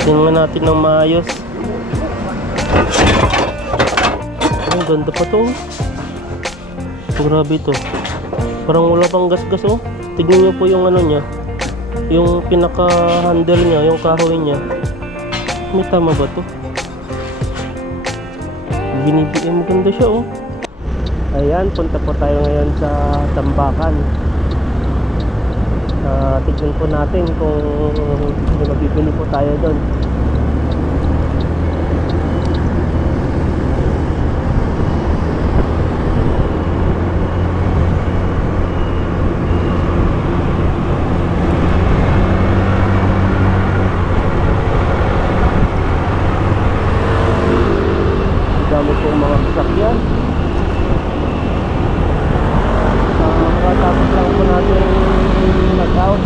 Tingnan natin ng maayos. Ang ganda pa to. Grabe to. Parang wala pang gas-gas oh. Tignan nyo po yung ano nya. Yung pinaka-handle nya, yung kahoy nya. May tama ba to? Binibigyan, maganda siya oh. Ayan, punta po tayo ngayon sa Tambakan. Tignan po natin kung may mabibili po tayo doon. Dami pong mga sasakyan. Tapos lang po natin mag-out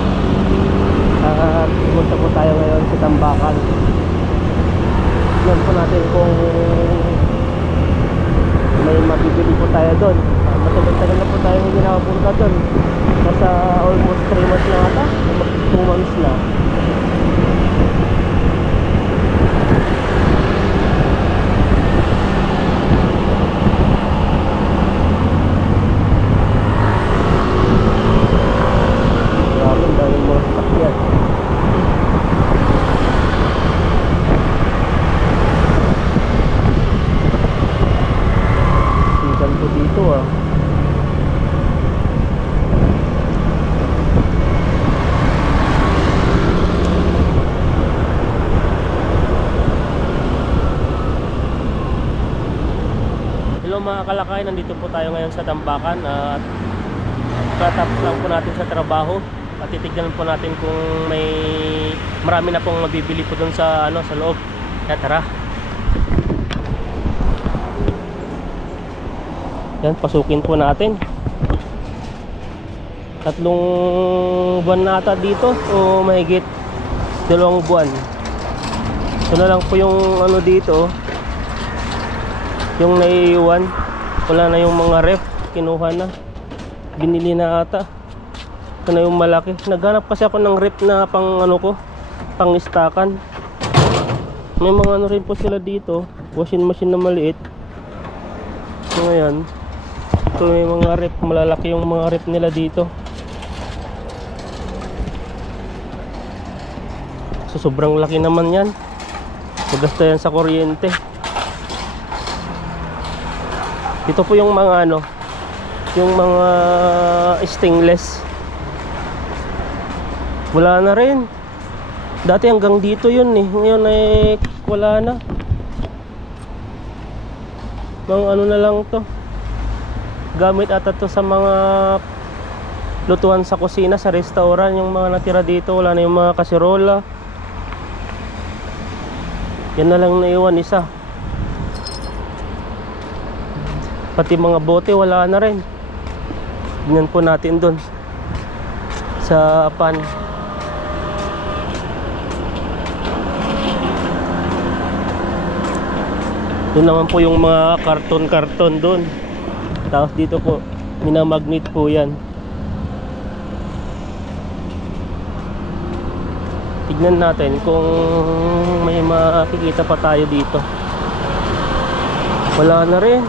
at pumunta po tayo ngayon sa Tambakan. Tignan po natin kung may mabibili po tayo doon. Matagal-tagal na po tayo hindi nakapunta doon. Nasa almost 3 months na ata, 2 months na. Hello mga kalakay, nandito po tayo ngayon sa Tambakan at katapos lang po natin sa trabaho at titignan po natin kung marami na pong mabibili po dun sa sa loob. Kaya tara. Yan, pasukin po natin. 3 buwan na ata dito o mahigit 2 buwan. Ito na lang po yung dito, yung naiiwan. Wala na yung mga ref, kinuha na, binili na ata. Ito na yung malaki. Naghanap kasi ako ng ref na pang pang istakan. May mga rin po sila dito, washing machine na maliit. So ngayon, ito may mga ref, malalaki yung mga ref nila dito. So sobrang laki naman yan. Magasta yan sa kuryente. Ito po yung mga yung mga stainless. Wala na rin. Dati hanggang dito yun eh. Ngayon ay wala na. Mga na lang to. Gamit ata to sa mga lutuan sa kusina, sa restaurant. Yung mga natira dito, wala na yung mga kasirola. Yan na lang naiwan isa. Pati mga bote wala na rin. Tingnan po natin doon sa pan. Doon naman po yung mga karton-karton doon. Tapos dito po minamagnet po yan. Tignan natin kung may makikita pa tayo dito. Wala na rin.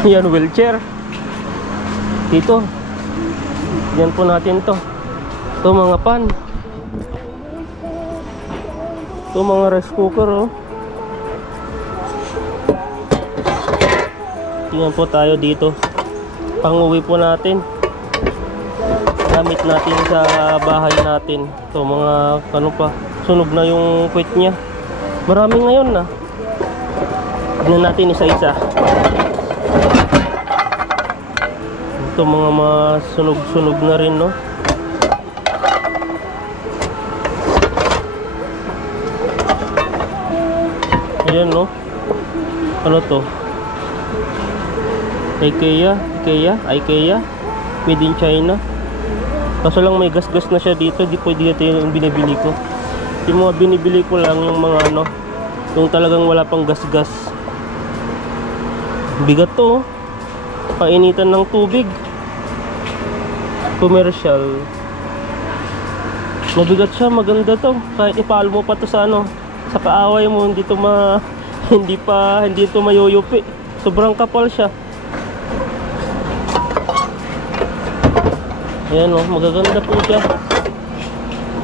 Yan, wheelchair. Dito. Yan po natin to. Ito mga pan. Ito mga rice cooker oh. Tingnan po tayo dito. Pang-uwi po natin. Gamit natin sa bahay natin. Ito mga pa. Sunog na yung puwet niya. Marami ngayon na. Tignan natin isa-isa. Ito mga sunog-sunog na rin no. Ayan no. Ano to? IKEA. Made in China. Kaso lang may gas-gas na siya dito. Di pwede ito yung binibili ko. Yung mga binibili ko lang yung mga yung talagang wala pang gas-gas. Bigat to. Painitan ng tubig. Commercial. Mabigat siya, maganda to. Kahit ipalo mo pa to sa ano, sa kaaway mo, hindi to hindi to mayuyupi. Sobrang kapal siya. Ayan oh, magaganda po siya.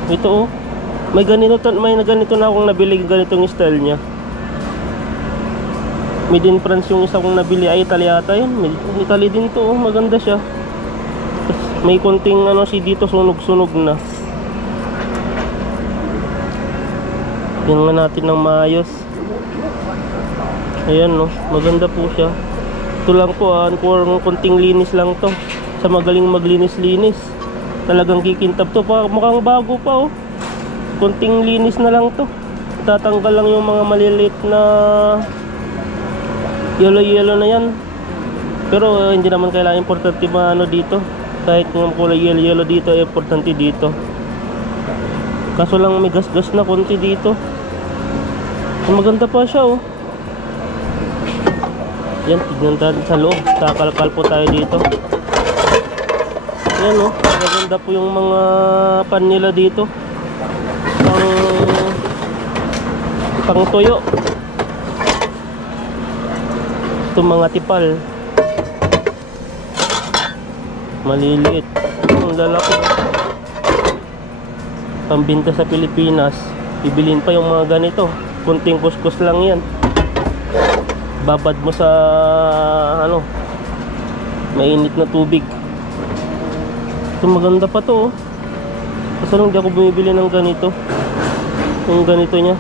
Ito oh. May ganito na akong nabili, ganitong style niya. Made in France yung isa kong nabili, ay Italy ata yun. Italy din to oh, maganda siya. May konting ano si dito, sunog-sunog na. Tingnan natin ng maayos. Ayan no, maganda po siya. Ito lang po kung konting linis lang to. Sa magaling maglinis-linis, talagang kikintab to. Mukhang bago pa oh. Konting linis na lang to. Tatanggal lang yung mga maliliit na yellow na yan. Pero hindi naman kailangan importante ano dito. Kahit yung kulay yellow dito, importante dito. Kaso lang may gas-gas na konti dito. Maganda pa siya oh. Yan, tignan natin sa loob. Kakalkal po tayo dito. Yan oh, maganda po yung mga pan nila dito. Pang tuyo. Itong mga tipal maliliit, ang lalaki. Pambinta sa Pilipinas. Bibilin pa yung mga ganito. Kunting kuskus lang yan. Babad mo sa ano, mainit na tubig. Ito maganda pa to oh. Kasi lang di ako bumibili ng ganito. Yung ganito nya.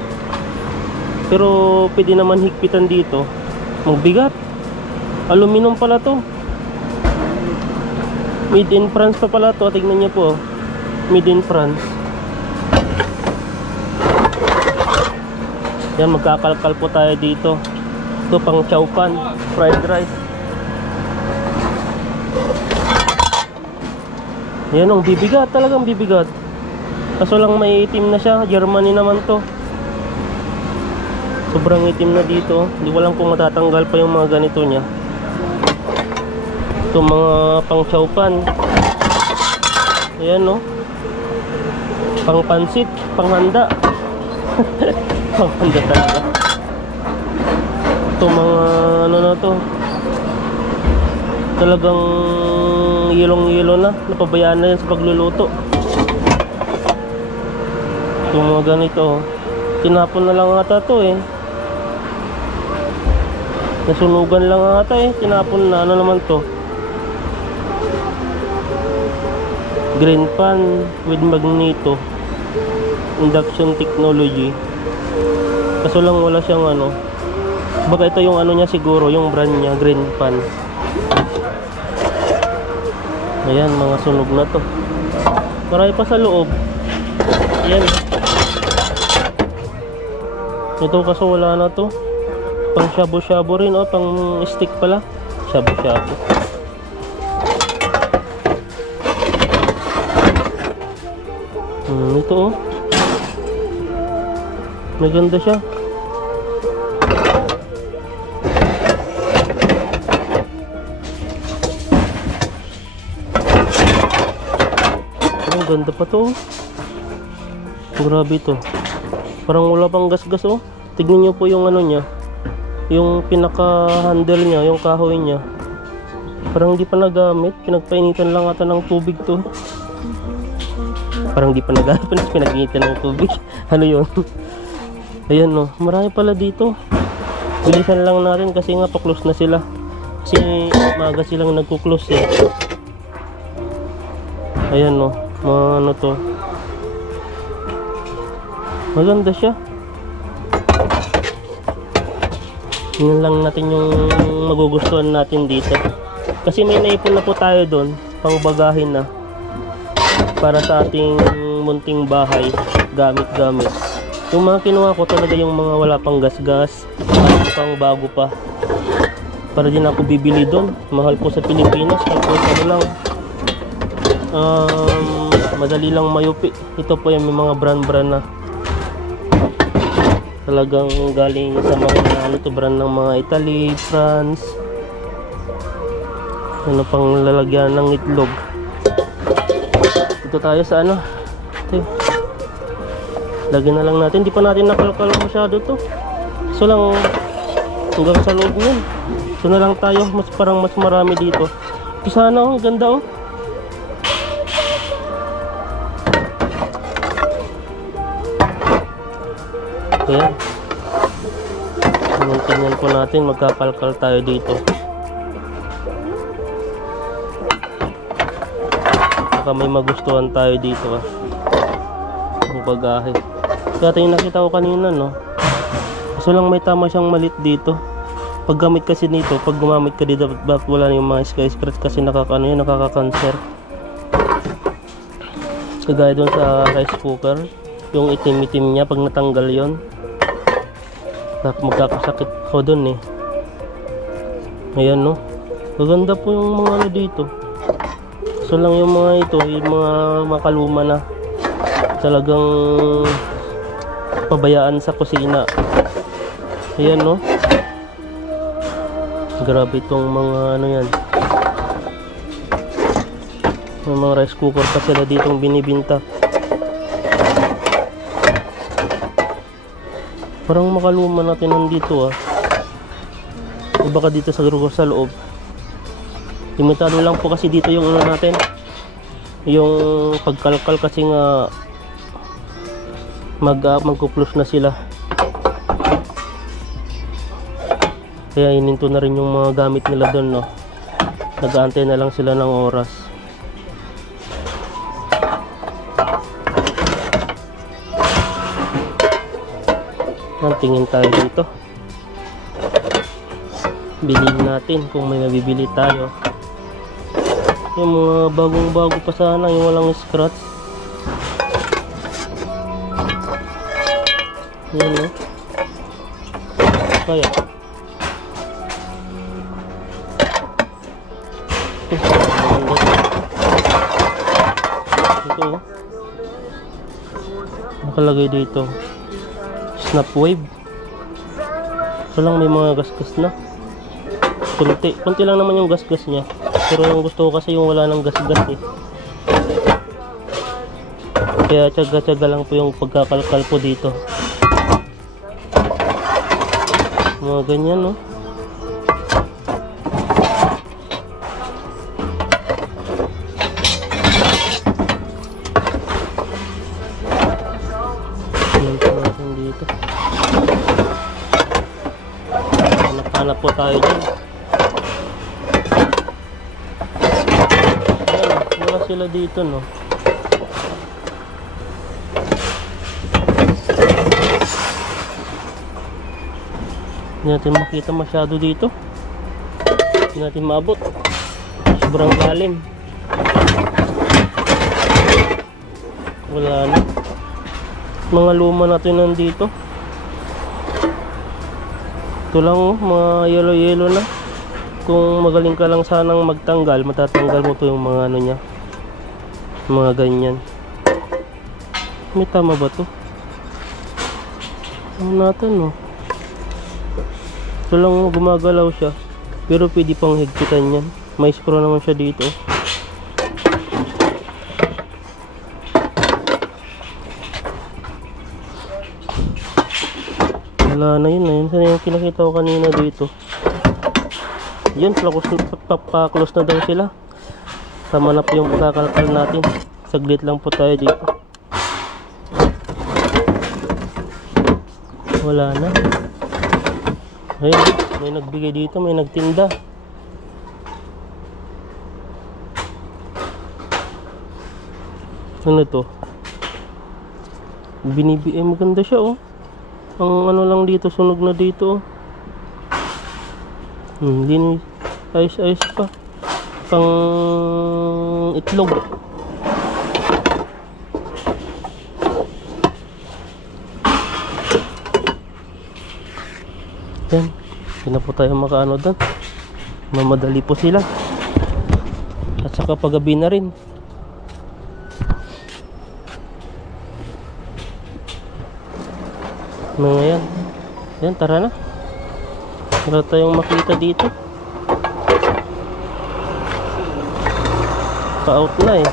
Pero pwede naman higpitan dito. Magbigat. Aluminum pala to. Made in France pa pala to. Tignan niyo po. Made in France. Yan, magkakalkal po tayo dito. Ito pang chow pan, fried rice. Yan ang bibigat, talagang bibigat. Kaso lang may itim na siya. Germany naman to. Sobrang itim na dito. Hindi ko alam kung matatanggal pa yung mga ganito nya. Ito mga pang chow pan. Ayan no. Pang pansit, pang handa. Pang handa talaga. Ito mga ano na to. Talagang yelong-yelo na. Napabayaan na yan sa pagluluto. Ito mga ganito. Tinapon na lang ata to eh. Nasunugan lang ata eh. Tinapon na. Ano naman to? Green pan with magneto. Induction technology. Kaso lang wala siyang ano. Baka ito yung ano niya siguro. Yung brand niya. Green pan. Ayan, mga sunog na to. Marami pa sa loob. Ayan. Ito kaso wala na to. Pang shabu-shabu rin oh. Pang stick pala. Shabu-shabu. Ito oh. Maganda siya. Ganda pa to. Grabe to. Parang wala pang gas-gas oh. Tignan nyo po yung ano nya. Yung pinaka handle nya, yung kahoy nya. Parang di pa nagamit. Pinagpainitan lang ata ng tubig to. Parang di pa nagamit. Pinag-initan ng tubig. Ano yun? Ayan no. Marami pala dito. Bilisan lang natin kasi nga pa-close na sila. Kasi maaga silang nagko-close eh. Ayan no. Ano to, maganda siya. Yun lang natin yung magugustuhan natin dito. Kasi may naipon na po tayo doon, pang bagahin na para sa ating munting bahay, gamit-gamit. Yung mga kinuha ko talaga yung mga wala pang gas-gas, pang bago pa. Para din ako bibili doon. Mahal po sa Pilipinas. Tapos ano lang, madali lang mayupi. Ito po yung may mga brand na talagang galing sa mga ano to, brand ng mga Italy, France. Ano pang lalagyan ng itlog. Ito tayo sa ano, ito Lagyan na lang natin. Hindi pa natin nakalkal masyado to. So lang hanggang sa loob nun. So na lang tayo. Parang mas marami dito. Ito sana oh. Ganda oh. Ayan. Tingnan po natin. Magkakalkal tayo dito. Baka may magustuhan tayo dito ah. Ang bagahe. Kaya ito yung nakita ko kanina no. So lang may tama siyang malit dito. Pag gamit kasi nito, pag gumamit ka dito, dapat wala na yung mga sky scratch kasi nakaka-cancer. Kagaya doon sa rice cooker, yung itim-itim niya pag natanggal yon, magkakasakit ko doon eh. Ayan no. Maganda po yung mga ano dito. So lang yung mga ito, yung mga makaluma na talagang pabayaan sa kusina. Ayan no. Grabe itong mga ano yan. May mga rice cooker pa sila ditong binibinta. Parang makaluma natin nandito ah. O baka dito sa loob. Limitado lang po kasi dito yung ano natin. Yung pagkalkal kasi nga magkuklose na sila. Kaya ininto na rin yung mga gamit nila doon no. Nag-aantay na lang sila ng oras. Tingin tayo dito. Bilhin natin kung may mabibili tayo. Yung mga bagong-bago pa sana, yung walang scratch. Yan no. Kaya ito nakalagay dito snap wave. So lang may mga gasgas na konti lang naman yung gasgas nya, pero yung gusto ko kasi yung wala ng gasgas eh. Kaya tsaga-tsaga lang po yung pagkakalkal po dito. Mga ganyan no. Hanap po tayo dyan. Ayan, wala sila dito no. Hindi natin makita masyado dito. Hindi natin maabot. Sobrang lalim. Wala na. Mga luma natin nandito. Ito lang oh, mga yellow na. Kung magaling ka lang sanang magtanggal, matatanggal mo to yung mga ano nya, mga ganyan. May tama ba to? Ano natin oh. Ito lang oh, gumagalaw siya, pero pwede pang higpitan yan. May screw naman siya dito. Wala na yun. Sana yung kinakita ko kanina dito. Yun, pa-close na daw sila. Tama na po yung pagkakalkal natin. Saglit lang po tayo dito. Wala na. Ayun, may nagbigay dito, may nagtinda. Ano to? Maganda siya oh. Ang ano lang dito, sunog na dito. Linis. Ayos pa. Pang itlog. Yan. Hindi na po tayo makaano doon. Mamadali po sila. At saka paggabi na rin. Mga yan. Yan, tara na. Wala tayong makita dito. Pa-out na eh.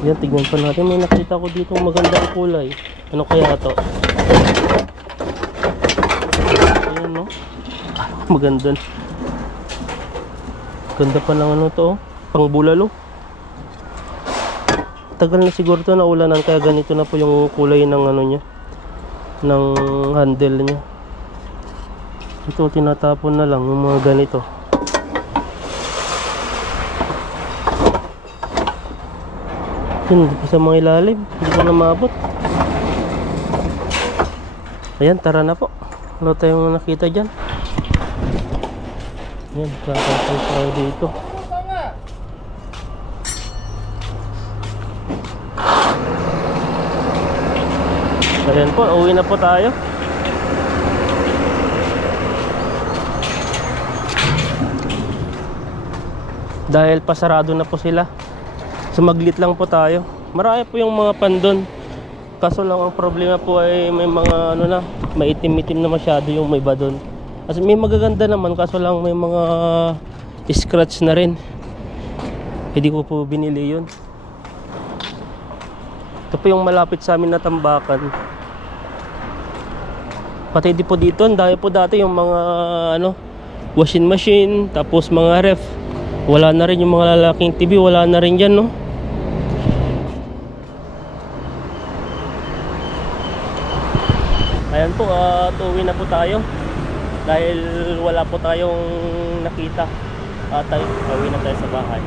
Yan, tignan pa natin. May nakita ko dito magandang kulay. Ano kaya to? Ayan, no? Maganda. Ganda pa ng ano to, pang bulalo. Tagal na siguro to na ulanan, kaya ganito na po yung kulay ng ano niya, ng handle niya. Ito tinatapon na lang yung mga ganito. Hindi pa sa mga ilalim, hindi ko na maabot. Ayan, tara na po. Ano tayong nakita dyan? Ayan, kakapal tayo dito. Ayan po, uwi na po tayo. Dahil pasarado na po sila. Sumaglit lang po tayo. Marami po yung mga pandon. Kaso lang ang problema po ay may mga ano na, maitim-itim na masyado yung may iba doon. Kasi may magaganda naman, kaso lang may mga scratch na rin. Hindi ko po binili yun. Ito po yung malapit sa amin na tambakan. Pati di po dito, dahil po dati yung mga ano, washing machine, tapos mga ref. Wala na rin yung mga lalaking TV, wala na rin dyan, no? Ayan po, uwi na po tayo. Dahil wala po tayong nakita. Uwi na tayo sa bahay.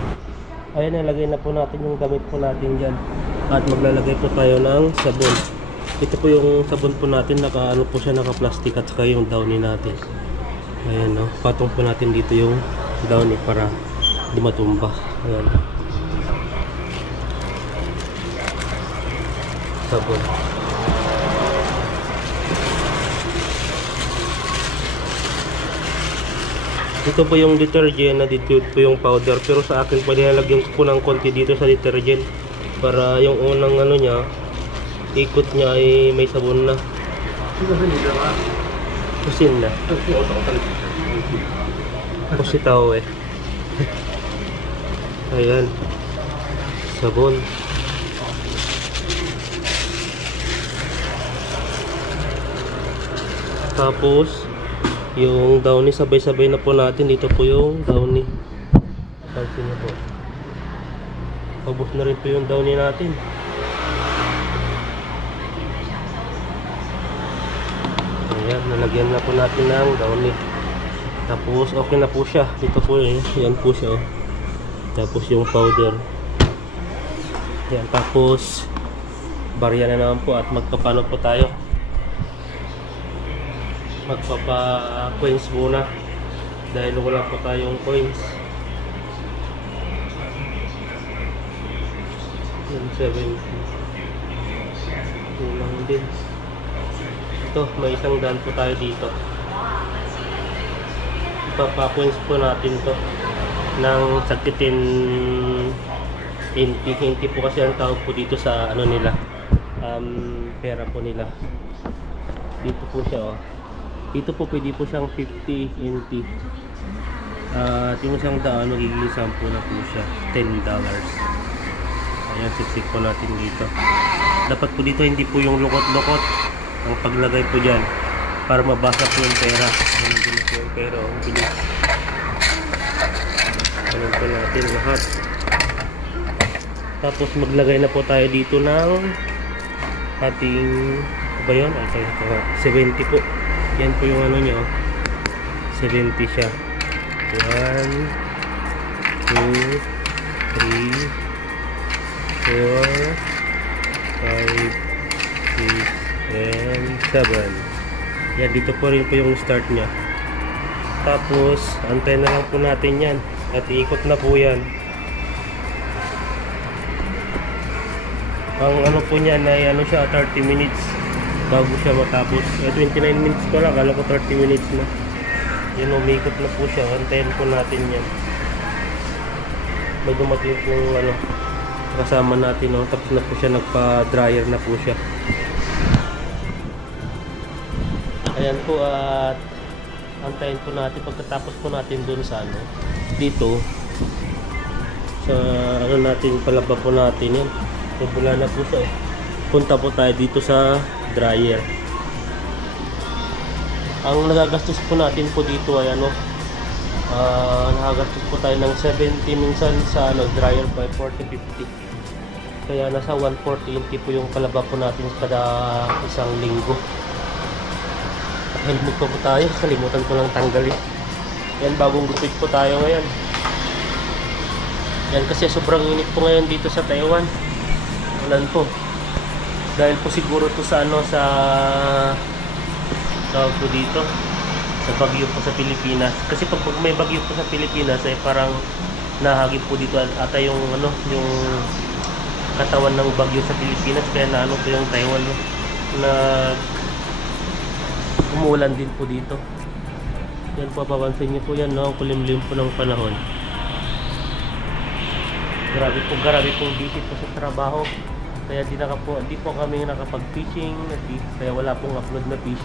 Ayan, nalagay na po natin yung gamit po natin dyan. At maglalagay po tayo ng sabon. Ito po yung sabon po natin, naka-ano po siya, naka-plastic at saka yung downy natin. Ayan, no? Patong po natin dito yung downy para di matumba. Ayan. Sabon. Ito po yung detergent, na dito po yung powder. Pero sa akin pa nilalagyan ko po ng konti dito sa detergent para yung unang ano niya, ikot niya ay may sabon na. Kusin na. Kusitaw eh. Ayan. Sabon. Tapos yung downy, sabay-sabay na po natin. Dito po yung downy. Pansin niyo po. Ubos na rin po yung downy natin. Ayan, nalagyan na po natin ng downy. Tapos okay na po siya. Dito po eh. Yan po siya, oh. Tapos yung powder. Yan, tapos barya na naman po at magpapano po tayo. Magpapa-coins muna dahil wala po tayong coins. Yung 70 kulang din. Ito, may isang daan po tayo dito. Ipapa-coins po natin to ng sakitin inti po kasi ang tawag po dito sa ano nila, pera po nila. Dito po siya, oh. Dito po pwede po siyang 50 NT. Yung isang daan, magiging 10 na po siya, $10. Ayan, siksik po natin dito. Dapat po dito hindi po yung lukot-lukot ang paglagay po dyan para mabasa po yung pera. Ganun din po yung pera, oh. Bilis. Ganun po natin lahat. Tapos maglagay na po tayo dito ng ating, ba yun? Okay, 70 po. Yan po yung ano nyo, 70 siya. 1 2 3 4 5 6 and 7. Yan, dito po rin po yung start nya. Tapos antayin na lang po natin yan at iikot na po yan. Ang ano po niyan ay ano siya, 30 minutes bago siya matapos. 29 minutes pa lang, kala ko 30 minutes na. Yan, umikot na po siya. Antayin po natin yan. May dumating po ano, kasama natin, no? Tapos na po siya, nagpa-dryer na po siya. Ayan po, at antayin po natin pagkatapos po natin dun sa ano, dito sa ano natin, palaba po natin yan. Bubula na po siya. Punta po tayo dito sa dryer. Ang nagagastos po natin po dito ay ano, nagagastos po tayo ng 70 minsan sa ano, dryer by 40-50. Kaya nasa 140 po yung kalaba po natin kada isang linggo. Helmet po tayo, kalimutan ko lang tanggalin. Yan, bagong gupit po tayo ngayon. Yan, kasi sobrang init po ngayon dito sa Taiwan. Ulan po. Dahil po siguro to sa ano, sa tawag po dito, sa bagyo po sa Pilipinas. Kasi pag may bagyo po sa Pilipinas ay parang nahagip po dito ata yung ano, yung katawan ng bagyo sa Pilipinas, kaya na ano po yung Taiwan, no? Na umuulan din po dito. Yan po, papansin niyo po yan, no? Kulimlim po ng panahon. Grabe po busy po sa trabaho. Kaya di po kami nakapag-fishing, kaya wala pong upload na fishing.